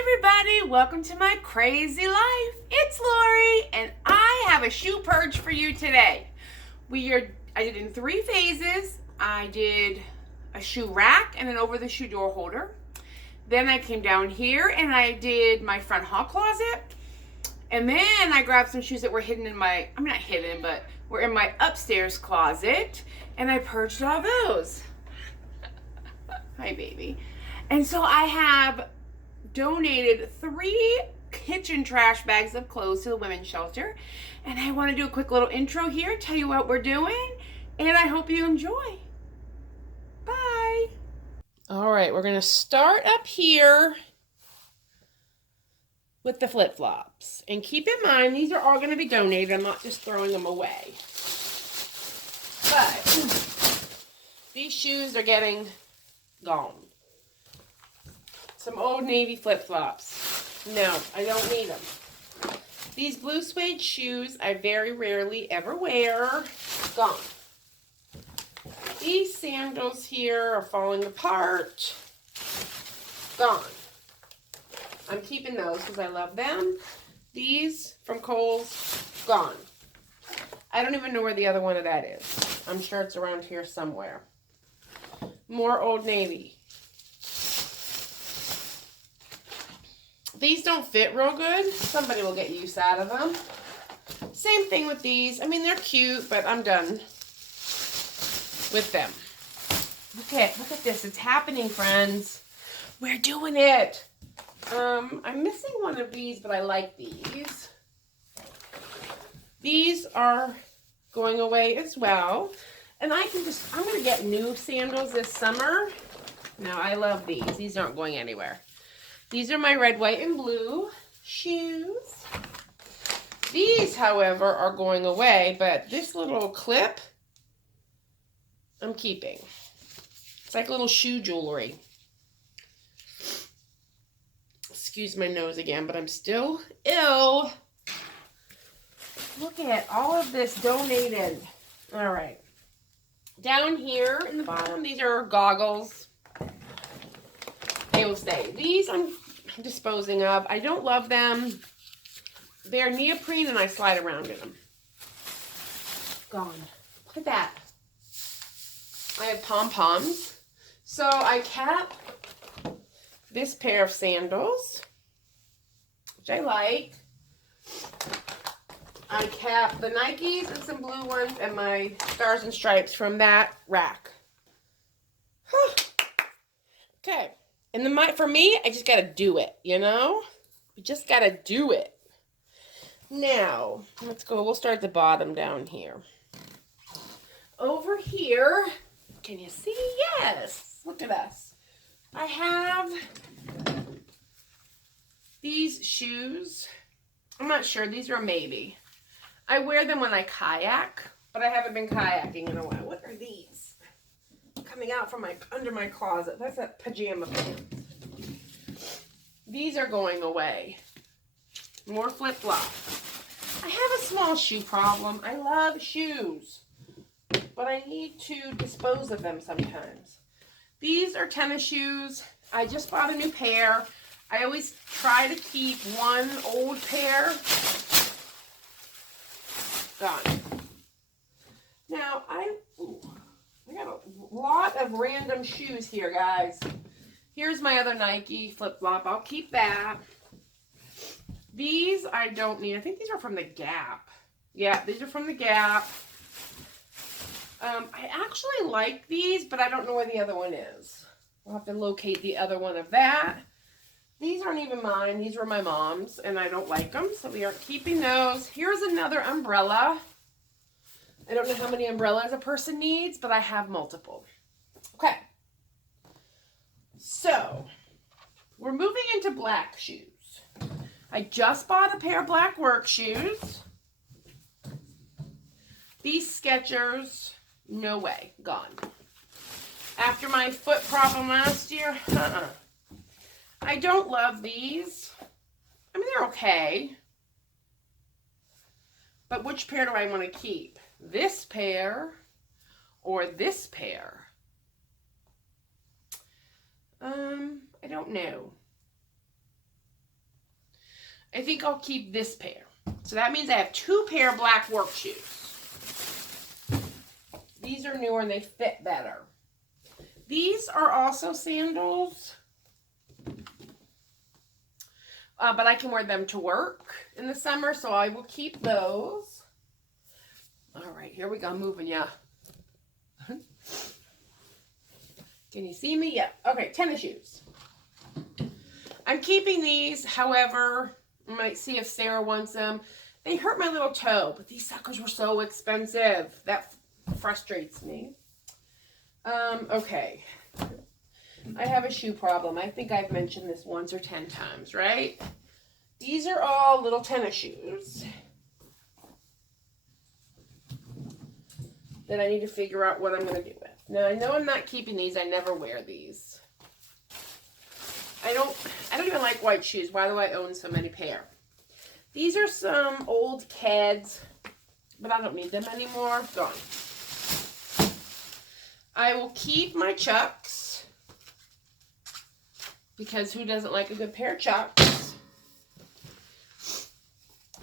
everybody, welcome to my crazy life. It's Lori and I have a shoe purge for you today. I did in 3 phases. I did a shoe rack and an over the shoe door holder. Then I came down here and I did my front hall closet. And then I grabbed some shoes that were hidden in my, not hidden, but were in my upstairs closet. And I purged all those. Hi, baby. And so I have donated 3 kitchen trash bags of clothes to the women's shelter. And I want to do a quick little intro here, tell you what we're doing, and I hope you enjoy. Bye. All right, we're going to start up here with the flip-flops. And keep in mind, these are all going to be donated. I'm not just throwing them away. But these shoes are getting gone. Some Old Navy flip-flops. No, I don't need them. These blue suede shoes I very rarely ever wear. Gone. These sandals here are falling apart. Gone. I'm keeping those because I love them. These from Kohl's. Gone. I don't even know where the other one of that is. I'm sure it's around here somewhere. More Old Navy. These don't fit real good. Somebody will get use out of them. Same thing with these. I mean, they're cute, but I'm done with them. Look at this. It's happening, friends. We're doing it. I'm missing one of these, but I like these. These are going away as well. And I'm going to get new sandals this summer. Now, I love these. These aren't going anywhere. These are my red, white, and blue shoes. These, however, are going away, but this little clip, I'm keeping. It's like little shoe jewelry. Excuse my nose again, but I'm still ill. Look at all of this donated. All right. Down here in the bottom, these are goggles. They will stay. These I'm disposing of. I don't love them. They're neoprene and I slide around in them. Gone. Look at that. I have pom-poms. So I kept this pair of sandals, which I like. I kept the Nikes and some blue ones and my stars and stripes from that rack. Okay. And for me, I just got to do it, you know? We just got to do it. Now, let's go. We'll start at the bottom down here. Over here, can you see? Yes. Look at us. I have these shoes. I'm not sure. These are a maybe. I wear them when I kayak, but I haven't been kayaking in a while. What are these? Coming out from under my closet. That's a pajama pants. These are going away. More flip-flops. I have a small shoe problem. I love shoes, but I need to dispose of them sometimes. These are tennis shoes. I just bought a new pair. I always try to keep one old pair. Gone. Now, I got a lot of random shoes here, guys. Here's my other Nike flip-flop. I'll keep that. These I don't need. I think these are from the Gap. Yeah, these are from the Gap. I actually like these, but I don't know where the other one is. I'll have to locate the other one of that. These aren't even mine. These were my mom's, and I don't like them, so we aren't keeping those. Here's another umbrella. I don't know how many umbrellas a person needs, but I have multiple. Okay. So, we're moving into black shoes. I just bought a pair of black work shoes. These Skechers, no way, gone. After my foot problem last year, I don't love these. I mean, they're okay. But which pair do I want to keep? This pair or this pair? I don't know. I think I'll keep this pair. So that means I have 2 pair of black work shoes. These are newer and they fit better. These are also sandals. But I can wear them to work in the summer, so I will keep those. All right, here we go, moving, yeah. Can you see me? Yeah. Okay, tennis shoes. I'm keeping these, however, I might see if Sarah wants them. They hurt my little toe, but these suckers were so expensive. That frustrates me. Okay. I have a shoe problem. I think I've mentioned this once or 10 times, right? These are all little tennis shoes that I need to figure out what I'm going to do with. Now, I know I'm not keeping these. I never wear these. I don't even like white shoes. Why do I own so many pair? These are some old Keds, but I don't need them anymore. Gone. I will keep my Chucks, because who doesn't like a good pair of Chucks?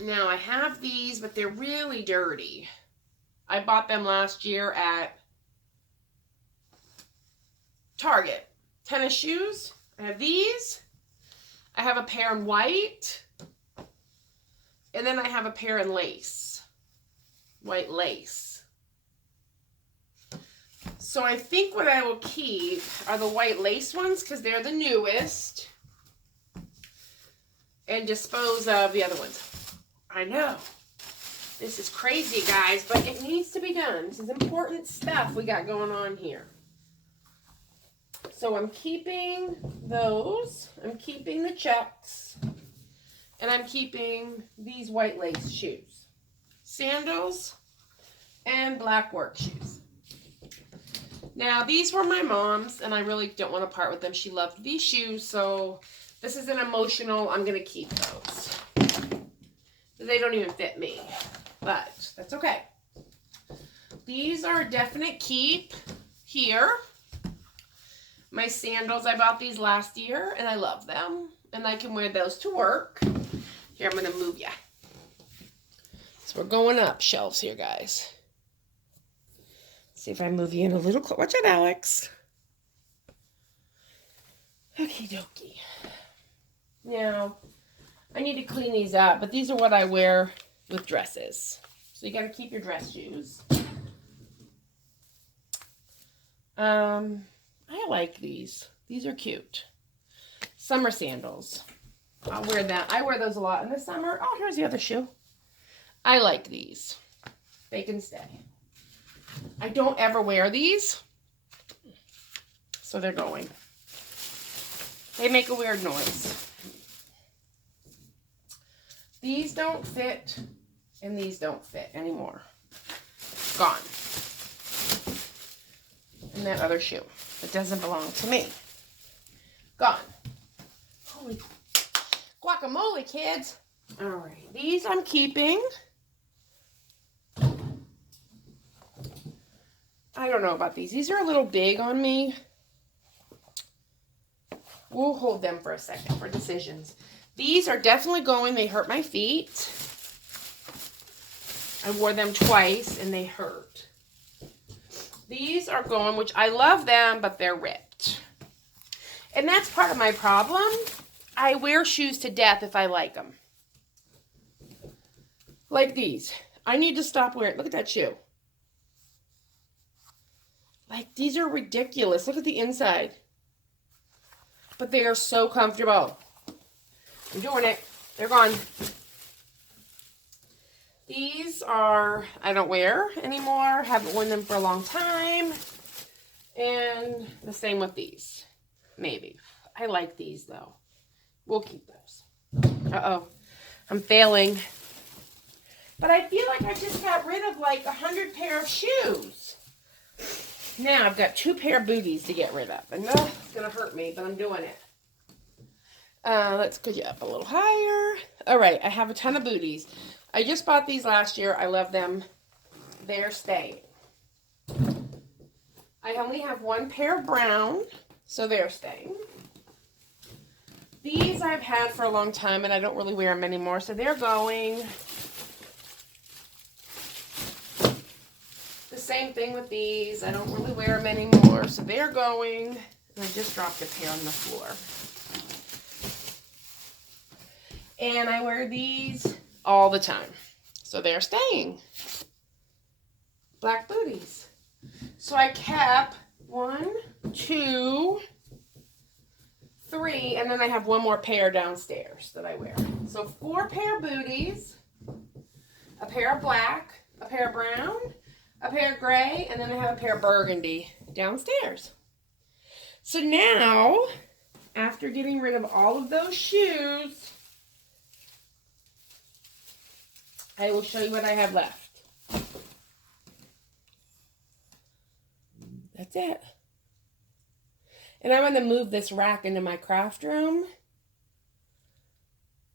Now, I have these, but they're really dirty. I bought them last year at Target. Tennis shoes. I have these. I have a pair in white. And then I have a pair in lace. White lace. So I think what I will keep are the white lace ones because they're the newest. And dispose of the other ones. I know. This is crazy, guys, but it needs to be done. This is important stuff we got going on here. So I'm keeping those. I'm keeping the Chucks. And I'm keeping these white lace shoes. Sandals and black work shoes. Now, these were my mom's, and I really don't want to part with them. She loved these shoes, so this is an emotional, I'm going to keep those. They don't even fit me, but that's okay. These are a definite keep here. My sandals, I bought these last year, and I love them. And I can wear those to work. Here, I'm going to move ya. So we're going up shelves here, guys. See if I move you in a little closer. Watch out, Alex. Okie dokie. Now, I need to clean these up, but these are what I wear with dresses. So you got to keep your dress shoes. I like these. These are cute. Summer sandals. I'll wear that. I wear those a lot in the summer. Oh, here's the other shoe. I like these. They can stay. I don't ever wear these. So they're going. They make a weird noise. These don't fit, and these don't fit anymore. Gone. And that other shoe. It doesn't belong to me. Gone. Holy guacamole, kids. All right. These I'm keeping. I don't know about these. These are a little big on me. We'll hold them for a second for decisions. These are definitely going. They hurt my feet. I wore them twice and they hurt. These are going, which I love them, but they're ripped. And that's part of my problem. I wear shoes to death if I like them. Like these. I need to stop wearing. Look at that shoe. Like, these are ridiculous. Look at the inside. But they are so comfortable. I'm doing it. They're gone. These are, I don't wear anymore. Haven't worn them for a long time. And the same with these. Maybe. I like these, though. We'll keep those. Uh-oh. I'm failing. But I feel like I just got rid of like 100 pair of shoes. Now I've got 2 pair of booties to get rid of. I know it's going to hurt me, but I'm doing it. Let's get you up a little higher. All right, I have a ton of booties. I just bought these last year. I love them. They're staying. I only have 1 pair of brown, so they're staying. These I've had for a long time and I don't really wear them anymore, so they're going. The same thing with these. I don't really wear them anymore, so they're going. And I just dropped a pair on the floor. And I wear these all the time, so they're staying. Black booties. So I kept 1, 2, 3, and then I have one more pair downstairs that I wear. So 4 pair of booties, a pair of black, a pair of brown, a pair of gray, and then I have a pair of burgundy downstairs. So now, after getting rid of all of those shoes, I will show you what I have left. That's it. And I'm going to move this rack into my craft room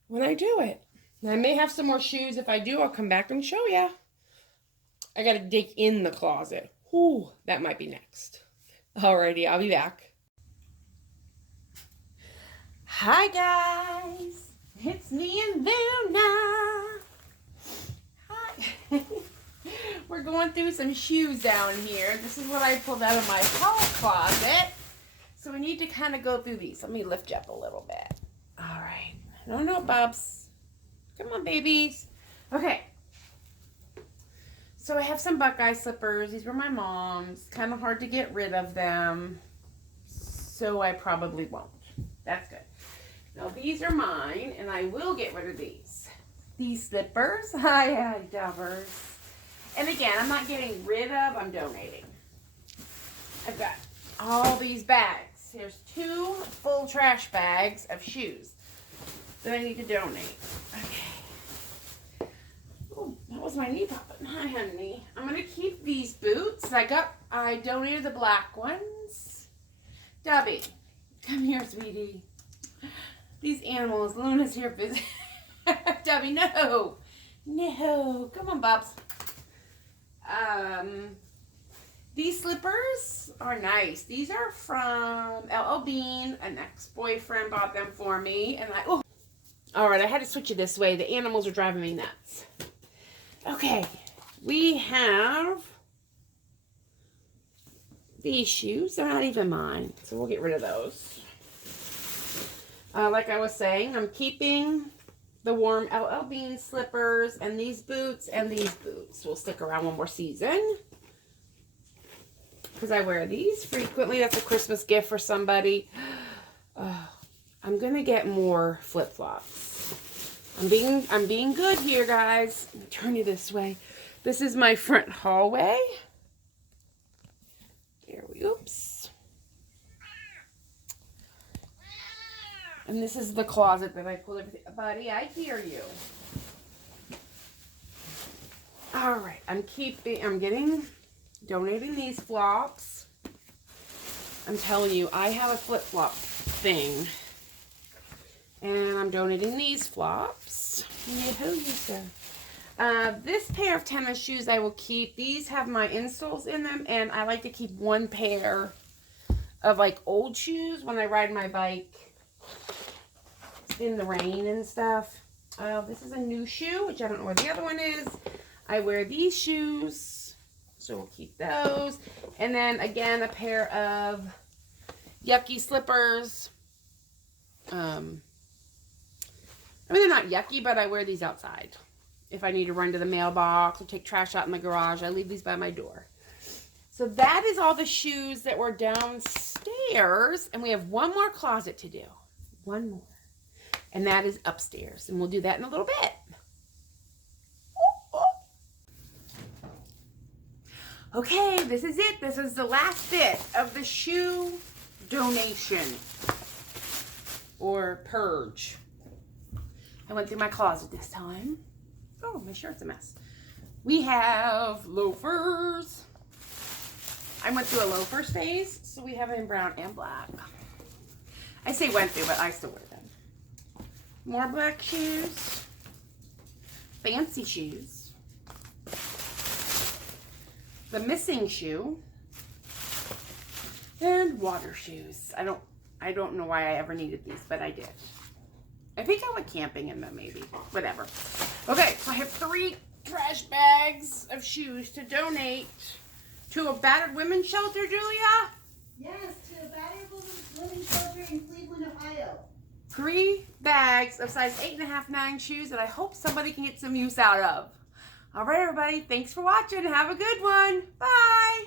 when I do it. And I may have some more shoes. If I do, I'll come back and show you. I got to dig in the closet. Whew, that might be next. Alrighty, I'll be back. Hi guys, it's me and Luna. Hi. We're going through some shoes down here. This is what I pulled out of my hall closet. So we need to kind of go through these. Let me lift you up a little bit. All right. No, Bubs. Come on, babies. Okay. So I have some Buckeye slippers. These were my mom's. Kind of hard to get rid of them. So I probably won't. That's good. Now these are mine, and I will get rid of these. These slippers. Hi, Dubbers. And again, I'm not getting rid of, I'm donating. I've got all these bags. Here's 2 full trash bags of shoes that I need to donate. Okay. Oh, that was my knee popping. Hi, honey. I'm going to keep these boots. I donated the black ones. Dubby, come here, sweetie. These animals, Luna's here busy. Dubby, no. No. Come on, Bubs. These slippers are nice. These are from LL Bean. An ex-boyfriend bought them for me. And all right, I had to switch it this way. The animals are driving me nuts. Okay, we have these shoes. They're not even mine, so we'll get rid of those. Like I was saying, I'm keeping the warm LL Bean slippers and these boots will stick around one more season. Because I wear these frequently. That's a Christmas gift for somebody. I'm going to get more flip-flops. I'm being good here, guys. Let me turn you this way. This is my front hallway. Oops. And this is the closet that I pulled everything. Buddy, I hear you. All right, donating these flops. I'm telling you, I have a flip-flop thing. And I'm donating these flops. This pair of tennis shoes I will keep. These have my insoles in them, and I like to keep one pair of like old shoes when I ride my bike in the rain and stuff. This is a new shoe, which I don't know where the other one is. I wear these shoes, so we'll keep those. And then again, a pair of yucky slippers. I mean, they're not yucky, but I wear these outside. If I need to run to the mailbox or take trash out in the garage, I leave these by my door. So that is all the shoes that were downstairs. And we have one more closet to do. One more. And that is upstairs. And we'll do that in a little bit. Okay, this is it. This is the last bit of the shoe donation. Or purge. I went through my closet this time. Oh, my shirt's a mess. We have loafers. I went through a loafers phase, so we have it in brown and black. I say went through, but I still wear them. More black shoes. Fancy shoes. The missing shoe. And water shoes. I don't know why I ever needed these, but I did. I think I went camping in them, maybe. Whatever. Okay, so I have 3 trash bags of shoes to donate to a battered women's shelter, Julia? Yes, to a battered women's shelter in Cleveland, Ohio. 3 bags of size 8.5, 9 shoes that I hope somebody can get some use out of. All right, everybody. Thanks for watching. Have a good one. Bye.